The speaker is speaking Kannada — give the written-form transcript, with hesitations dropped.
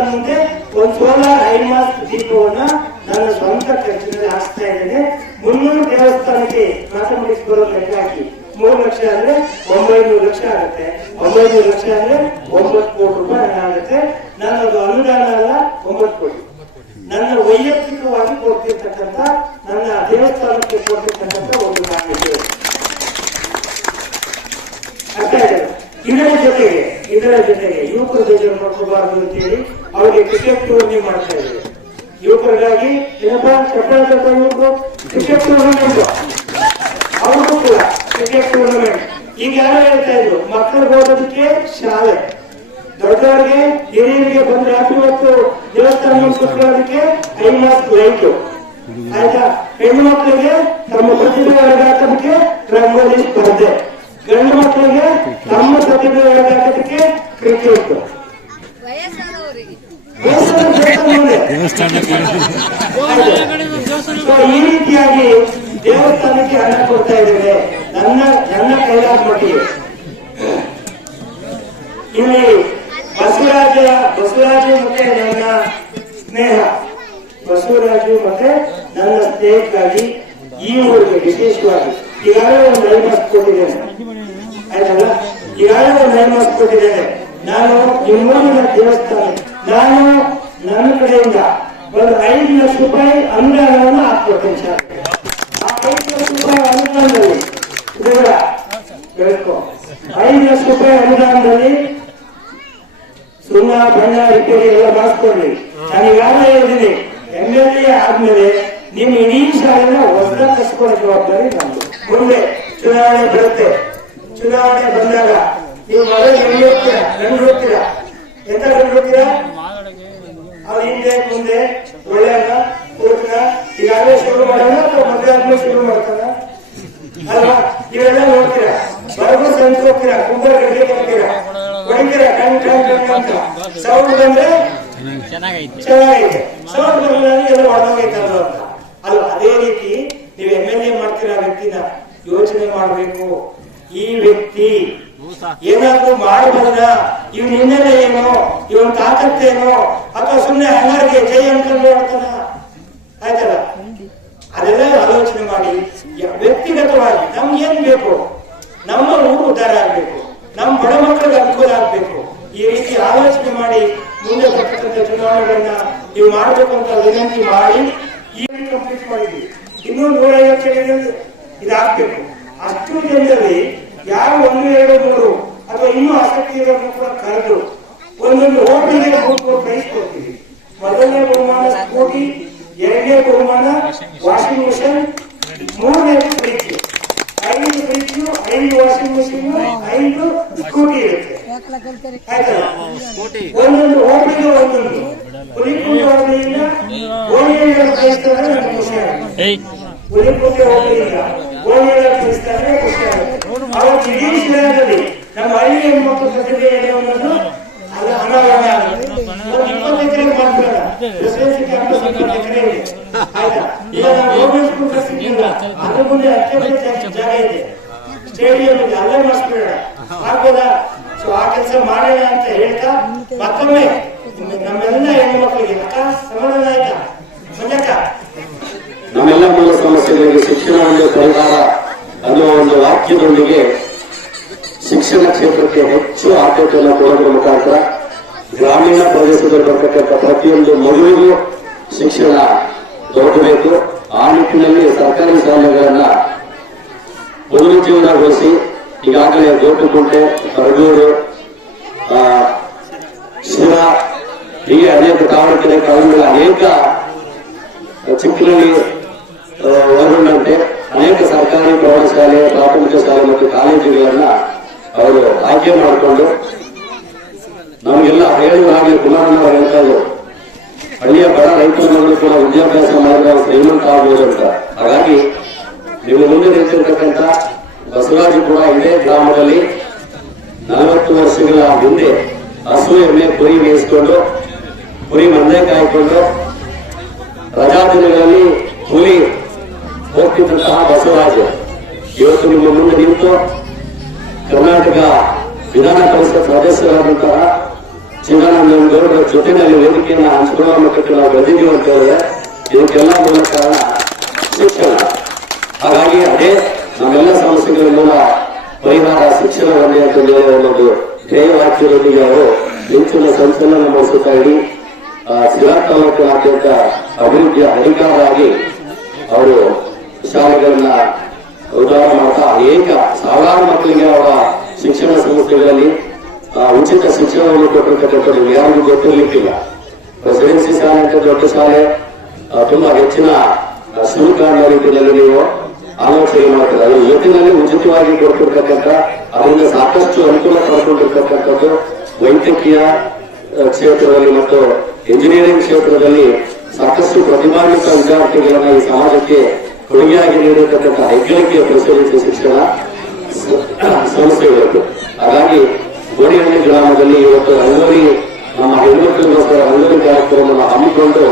ದೇವಸ್ಥಾನ ಮುಂದೆ ಒಂದು ಸೋಲಾರ್ ಐಮಾಸ್ ದೀಪವನ್ನ ನನ್ನ ಸ್ವಂತ ಖರ್ಚಿನಲ್ಲಿ ಹಾಕ್ಸ್ತಾ ಇದ್ದೇನೆ. 300 ದೇವಸ್ಥಾನಕ್ಕೆ ಮ್ಯಾಥಮೆಟಿಕ್ಸ್ ಬರೋ ಲೆಕ್ಕ ಹಾಕಿ 3 ಲಕ್ಷ ಅಂದ್ರೆ 900 ಲಕ್ಷ ಆಗುತ್ತೆ. 900 ಲಕ್ಷ ಅಂದ್ರೆ 9 ಕೋಟಿ ರೂಪಾಯಿ ಆಗುತ್ತೆ. ನನ್ನದು ಅನುದಾನ ಅಲ್ಲ, 9 ಕೋಟಿ ನನ್ನ ವೈಯಕ್ತಿಕವಾಗಿ ಕೊಡ್ತಿರ್ತಕ್ಕಂಥ, ನನ್ನ ದೇವಸ್ಥಾನಕ್ಕೆ ಕೊಡ್ತಿರ್ತಕ್ಕಂಥ ಒಂದು ಮಾಹಿತಿ. ಅರ್ಥ ಆಯ್ತಲ್ಲ? ಇದರ ಜೊತೆಗೆ ಯುವಕರು ಬೇಜಾರು ಮಾಡ್ಕೋಬಾರ್ದು ಅಂತೇಳಿ ಅವರಿಗೆ ಕ್ರಿಕೆಟ್ ಟೂರ್ನಿ ಮಾಡ್ತಾ ಇದ್ದಾರೆ. ಯುವಕರಿಗಾಗಿ ಏನಪ್ಪಾ ಯುವಕರು ಕ್ರಿಕೆಟ್ ಟೂರ್ನಮೆಂಟ್, ಅವ್ರಿಗೂ ಕೂಡ ಕ್ರಿಕೆಟ್ ಟೂರ್ನಮೆಂಟ್. ಈಗ ಯಾರು ಹೇಳ್ತಾ ಇದ್ರು ಮಕ್ಕಳಿಗೆ ಓದೋದಕ್ಕೆ ಶಾಲೆ, ದೊಡ್ಡವರಿಗೆ ಹಿರಿಯರಿಗೆ ಬಂದ್ರೆ ಇವತ್ತು ದೇವಸ್ಥಾನ ಸುತ್ತೋದಕ್ಕೆ ಐಮಾಸ್ ಲೈಟ್ ಆಯ್ತಾ. ಹೆಣ್ಣು ಮಕ್ಕಳಿಗೆ ತಮ್ಮ ಪ್ರತಿಭೆ ಹೊರಗಾಕೋದಕ್ಕೆ ರಂಗೋಲಿ ಸ್ಪರ್ಧೆ, ಗಂಡು ಮಕ್ಕಳಿಗೆ ತಮ್ಮ ಪ್ರತಿಭೆ ಹೊರಗಾಕೋದಕ್ಕೆ ಕ್ರಿಕೆಟ್. ಈ ರೀತಿಯಾಗಿ ದೇವಸ್ಥಾನಕ್ಕೆ ಹಣ ಕೊಡ್ತಾ ಇದ್ದೇವೆ ನನ್ನ ಕೈಲಾದ ಮಟ್ಟಿಗೆ. ಇಲ್ಲಿ ಬಸವರಾಜು ಮತ್ತೆ ನನ್ನ ಸ್ನೇಹ, ಬಸವರಾಜು ಮತ್ತೆ ನನ್ನ ಸ್ನೇಹಕ್ಕಾಗಿ ಈ ಊರಿಗೆ ವಿಶೇಷವಾಗಿ ಈಗಾಗಲೇ ಒಂದು ಐಮಾಸ್ ಕೊಟ್ಟಿದ್ದೇನೆ ಆಯ್ತಲ್ಲ. ಈಗಾಗಲೇ ಒಂದು ಐಮಾಸ್ ಕೊಟ್ಟಿದ್ದೇನೆ. ನಾನು ನಿಮ್ಮೂರಿನ ದೇವಸ್ಥಾನ ನನ್ನ ಕಡೆಯಿಂದ ಒಂದು 5 ಲಕ್ಷ ರೂಪಾಯಿ ಅನುದಾನವನ್ನು ಹಾಕ್ಕೊಡ್ತೇನೆ ಸರ್. ಆ 5 ಲಕ್ಷ ರೂಪಾಯಿ ಅನುದಾನದಲ್ಲಿ ಬೆಳಕು 5 ಲಕ್ಷ ರೂಪಾಯಿ ಅನುದಾನದಲ್ಲಿ ಸುಣ್ಣ ಬಣ್ಣ ರಿಪೇರಿ ಎಲ್ಲ ಮಾಡಿಸ್ಕೊಳ್ಳಿ. ನಾನು ಈಗಾಗಲೇ ಹೇಳಿದ್ದೀನಿ, MLA ಆದ್ಮೇಲೆ ನಿಮ್ ಇಡೀ ಶಾಲೆನ ಹೊಸದ ಕಸ್ಕೊಳ್ಳೋ ಜವಾಬ್ದಾರಿ ನಮ್ದು. ಮುಂದೆ ಚುನಾವಣೆ ಬರುತ್ತೆ, ಚುನಾವಣೆ ಬಂದಾಗ ನೀವು ಮೊದಲು ಗಂಡು ಹೋಗ್ತೀರಾ ಎಂತ ಗಂಡು ಹೋಗ್ತೀರಾ, ಅವ್ರ ಹಿಂದೆ ಮುಂದೆ ಒಳ್ಳೆಯದ ಕೂರ್ನ ಈಗಾಗಲೇ ಶುರು ಮಾಡೋಣ ಅಥವಾ ಮದುವೆ ಆದ್ಮೇಲೆ ಶುರು ಮಾಡ್ತಾನ ಅಲ್ವಾ? ಇವೆಲ್ಲ ನೋಡ್ತೀರಾ. ಬರ್ಗು ಸಂತ ಹೋಗ್ತೀರಾ, ಕುಂಬರ್ ಗಡ್ಡೆ ಹೋಗ್ತೀರಾ, ಹೊಡಿತೀರಾ ಕಣ್ ಅಂತ ಸೌಂಡ್ ಬಂದ್ರೆ ಚೆನ್ನಾಗೈತೆ, ಸೌಂಡ್ ಬಂದ್ರೆ ಎಲ್ಲ ಒಳಗೋಗೈತಲ್ಲ ಅಂತ ಅಲ್ವಾ? ಅದೇ ರೀತಿ ನೀವು MLA ಮಾಡ್ತೀರಾ ವ್ಯಕ್ತಿನ ಯೋಚನೆ ಮಾಡ್ಬೇಕು. ಈ ವ್ಯಕ್ತಿ ಏನಾದ್ರೂ ಮಾಡಬಹುದ, ಇವನ್ ಹಿನ್ನೆಲೆ ಏನೋ, ಇವನ್ ತಾಕತ್ತೇನೋ, ಅಥವಾ ಸುಮ್ಮನೆ ಹಂಗಾರಿಗೆ ಜೈ ಅನ್ಕೊಂಡು ಮಾಡ್ತಾನ, ಆಯ್ತಲ್ಲ? ಅದೆಲ್ಲ ಆಲೋಚನೆ ಮಾಡಿ ವ್ಯಕ್ತಿಗತವಾಗಿ ನಮ್ಗೆ ಏನ್ ಬೇಕು, ನಮ್ಮ ಊರು ಉದ್ಧಾರ ಆಗ್ಬೇಕು, ನಮ್ಮ ಬಡ ಮಕ್ಕಳಿಗೆ ಅನುಕೂಲ ಆಗ್ಬೇಕು. ಈ ರೀತಿ ಆಲೋಚನೆ ಮಾಡಿ ಮುಂದೆ ಬರ್ತಕ್ಕಂಥ ಚುನಾವಣೆಗಳನ್ನ ನೀವು ಮಾಡ್ಬೇಕು ಅಂತ ವಿನಂತಿ ಮಾಡಿ ಈ ಕಂಪ್ಲೀಟ್ ಮಾಡಿದ್ವಿ. ಇನ್ನೂ 150 ಇದಾಗಬೇಕು. ಅಷ್ಟು ಜನರಲ್ಲಿ ಯಾರು 1, 2, 3 ಅಥವಾ ಇನ್ನೂ ಆಸಕ್ತಿ ಇರೋದನ್ನು ಕೂಡ ಕರೆದು ಒಂದೊಂದು ಹೋಟೆಲ್ಗೆ 3 ಪ್ರೈಸ್ ಕೊಡ್ತೀವಿ. ಮೊದಲನೇ ಬಹುಮಾನ ಸ್ಕೂಟಿ, 2ನೇ ಬಹುಮಾನ ವಾಷಿಂಗ್ ಮಿಷನ್, 3ನೇ fridge, 5 fridge, 5 washing machine, 5 scooty ಇರುತ್ತೆ. ಆಯ್ತಲ್ಲ? ಒಂದೊಂದು ಹೋಟೆಲ್ಗೆ ಒಂದೊಂದು ಹುಲಿಕುಂಟೆ ಹೋಟೆಲಿಂದ ಗೋಣಿಯರ ಪ್ರೈಸ್ತಾರೆ. ನಮ್ಗೆ ಖುಷಿ ಆಗುತ್ತೆ. ಹುಲಿಕುಂಟೆ ಹೋಟೆಲಿಂದ ಗೋಣಿಯರ ಪ್ರೈಸ್ತಾರೆ, ಖುಷಿ ಆಗುತ್ತೆ. ಅವತ್ತು ಇಡೀ ಜಿಲ್ಲೆಯಲ್ಲಿ ನಮ್ಮ ಹಳ್ಳಿ ಹೆಣ್ಮಕ್ಳ ಪ್ರತಿಭೆ ಇದೆ ಅನ್ನೋದು ಅದು ಅನಾವರಣ ಆಗುತ್ತೆ. 20 ಎಕರೆ ಮಾತ್ರ ಆಯ್ತಾ? ಈಗ ನಾವು ಗೌರ್ಮೆಂಟ್ ಸ್ಕೂಲ್ ಕಳಿಸಿದ್ರಿಂದ ಅದ್ರ ಮುಂದೆ ಅತ್ಯಂತ ಜಾಗ ಇದೆ, ಸ್ಟೇಡಿಯಂ ಇದೆ, ಅಲ್ಲೇ ಮಾಡಿಸ್ಬಿಡೋಣ ಆಗ್ಬೋದಾ? ಸೊ ಆ ಕೆಲಸ ಮಾಡೋಣ ಅಂತ ಹೇಳ್ತಾ ಮತ್ತೊಮ್ಮೆ ನಮ್ಮೆಲ್ಲ ಹೆಣ್ಮಕ್ಳಿಗೆ ಅಕ್ಕ ಸಮಾಧಾನ ಆಯ್ತಾ? ಮಂಜಕ್ಕ, ನಮ್ಮೆಲ್ಲ ಮೂಲ ಸಮಸ್ಯೆಗಳಿಗೆ ಶಿಕ್ಷಣವನ್ನೇ ಪರಿಹಾರ ಅನ್ನುವ ಒಂದು ವಾಕ್ಯದೊಂದಿಗೆ ಶಿಕ್ಷಣ ಕ್ಷೇತ್ರಕ್ಕೆ ಹೆಚ್ಚು ಆದ್ಯತೆಯನ್ನು ಕೊಡೋದ್ರ ಮುಖಾಂತರ ಗ್ರಾಮೀಣ ಪ್ರದೇಶದಲ್ಲಿ ಬರ್ತಕ್ಕಂಥ ಪ್ರತಿಯೊಂದು ಮಗುವಿಗೂ ಶಿಕ್ಷಣ ದೊರಕಬೇಕು. ಆ ನಿಟ್ಟಿನಲ್ಲಿ ಸರ್ಕಾರಿ ಶಾಲೆಗಳನ್ನ ಪುನರುಜ್ಜೀವನಗೊಳಿಸಿ ಈಗಾಗಲೇ ಗೋಟುಕುಂಟೆ, ಕರಗೂರು, ಶಿರಾ ಹೀಗೆ ಅನೇಕ ತಾವರೆಕೆರೆ, ಕಾಲುಗಳ ಅನೇಕ ಚಿಕ್ಕನಹಳ್ಳಿ ಒಳಗೊಂಡಂತೆ ಅನೇಕ ಸರ್ಕಾರಿ ಪ್ರೌಢಶಾಲೆ, ಪ್ರಾಥಮಿಕ ಶಾಲೆ ಮತ್ತು ಕಾಲೇಜುಗಳನ್ನ ಅವರು ಆಯ್ಕೆ ಮಾಡಿಕೊಂಡು ನಮಗೆಲ್ಲ ಹೇಳುವ ಹಾಗೆ ಕುಮಾರಣ್ಣ ಹೇಳ್ತಾ ಇದ್ರು, ಹಳ್ಳಿಯ ಬಡ ರೈತರನ್ನು ಕೂಡ ವಿದ್ಯಾಭ್ಯಾಸ ಮಾಡಿದ್ರೆ ಅವರು ಶ್ರೀಮಂತ ಆಗಬಹುದು ಅಂತ. ಹಾಗಾಗಿ ನಿಮ್ಮ ಮುಂದೆ ನಿಂತಿರ್ತಕ್ಕಂಥ ಬಸವರಾಜು ಕೂಡ ಇದೇ ಗ್ರಾಮದಲ್ಲಿ 40 ವರ್ಷಗಳ ಹಿಂದೆ ಹಸು ಎಮ್ಮೆ ಕುರಿ ಮೇಯಿಸಿಕೊಂಡು ಕುರಿ ಮಂದೆ ಕಾಯ್ಕೊಂಡು ರಜಾ ದಿನಗಳಲ್ಲಿ ಹುಲಿ ಹೋಗ್ತಿದ್ದಂತಹ ಬಸವರಾಜು ಇವತ್ತು ನಿಮ್ಮ ಮುಂದೆ ನಿಂತು ಕರ್ನಾಟಕ ವಿಧಾನ ಪರಿಷತ್ ಸದಸ್ಯರಾದಂತಹ ಶಿವಾನಂದಗೌಡರ ಜೊತೆಯಲ್ಲಿ ವೇದಿಕೆಯನ್ನ ಹಂಚಿಕೊಳ್ಳುವ ಮಟ್ಟಕ್ಕೆ ನಾವು ಬಂದಿದ್ದೀವಿ ಅಂತ ಹೇಳಿದ್ರೆ ಇದಕ್ಕೆಲ್ಲ ಮೂಲ ಕಾರಣ ಶಿಕ್ಷಣ. ಹಾಗಾಗಿ ಅದೇ ನಮ್ಮೆಲ್ಲ ಸಮಸ್ಯೆಗಳ ಮೂಲ ಪರಿಹಾರ ಶಿಕ್ಷಣ ಒಂದೇ ಅಂತ ಹೇಳಿ ಒಂದು ಧ್ಯೇಯವಾಕ್ಯದೊಂದಿಗೆ ಅವರು ಮಿಂಚಿನ ಸಂಚಲನ ಮೂಡಿಸುತ್ತಾ ಇಡೀ ಶಿರಾ ತಾಲೂಕಿನಾದ್ಯಂತ ಅಭಿವೃದ್ಧಿಯ ಅಧಿಕಾರರಾಗಿ ಅವರು ಶಾಲೆಗಳನ್ನ ಉದ್ಧಾರ ಮಾಡ್ತಾ ಅನೇಕ ಸಾವಿರಾರು ಮಕ್ಕಳಿಗೆ ಅವರ ಶಿಕ್ಷಣ ಸಂಸ್ಥೆಗಳಲ್ಲಿ ಉಚಿತ ಶಿಕ್ಷಣವನ್ನು ಕೊಟ್ಟಿರ್ತಕ್ಕಂಥದ್ದು ಯಾರಿಗೂ ಗೊತ್ತಿರ್ಲಿಕ್ಕಿಲ್ಲ. ರೆಸಿಡೆನ್ಸಿ ಶಾಲೆ ಅಂತ ದೊಡ್ಡ ಶಾಲೆ ತುಂಬಾ ಹೆಚ್ಚಿನ ಶುಲ್ಕ ಅನ್ನೋ ರೀತಿಯಲ್ಲಿ ನೀವು ಆಲೋಚನೆ ಮಾಡ್ತೀರ. ಅದ್ರ ಜೊತೆಯಲ್ಲಿ ಉಚಿತವಾಗಿ ಕೊಡ್ತಿರ್ತಕ್ಕಂಥ ಅದರಿಂದ ಸಾಕಷ್ಟು ಅನುಕೂಲ ಪಡ್ಕೊಂಡಿರ್ತಕ್ಕಂಥದ್ದು ವೈದ್ಯಕೀಯ ಕ್ಷೇತ್ರದಲ್ಲಿ ಮತ್ತು ಇಂಜಿನಿಯರಿಂಗ್ ಕ್ಷೇತ್ರದಲ್ಲಿ ಸಾಕಷ್ಟು ಪ್ರತಿಭಾನ್ವಿತ ವಿದ್ಯಾರ್ಥಿಗಳನ್ನ ಈ ಸಮಾಜಕ್ಕೆ ಕೊಡುಗೆಯಾಗಿ ನೀಡಿರ್ತಕ್ಕಂಥ ಹೆಗ್ಗಳಿಕೆಯ ಪ್ರೆಸಿಡೆನ್ಸಿ ಶಿಕ್ಷಣ ಸಂಸ್ಥೆಗಳು. ಹಾಗಾಗಿ ಗೋಡಿಹಳ್ಳಿ ಗ್ರಾಮದಲ್ಲಿ ಇವತ್ತು ರಂಗೋಲಿ ನಮ್ಮ ಹೆಣ್ಮಕ್ಳಿಗೋಸ್ಕರ ರಂಗೋಲಿ ಕಾರ್ಯಕ್ರಮವನ್ನು ಹಮ್ಮಿಕೊಂಡು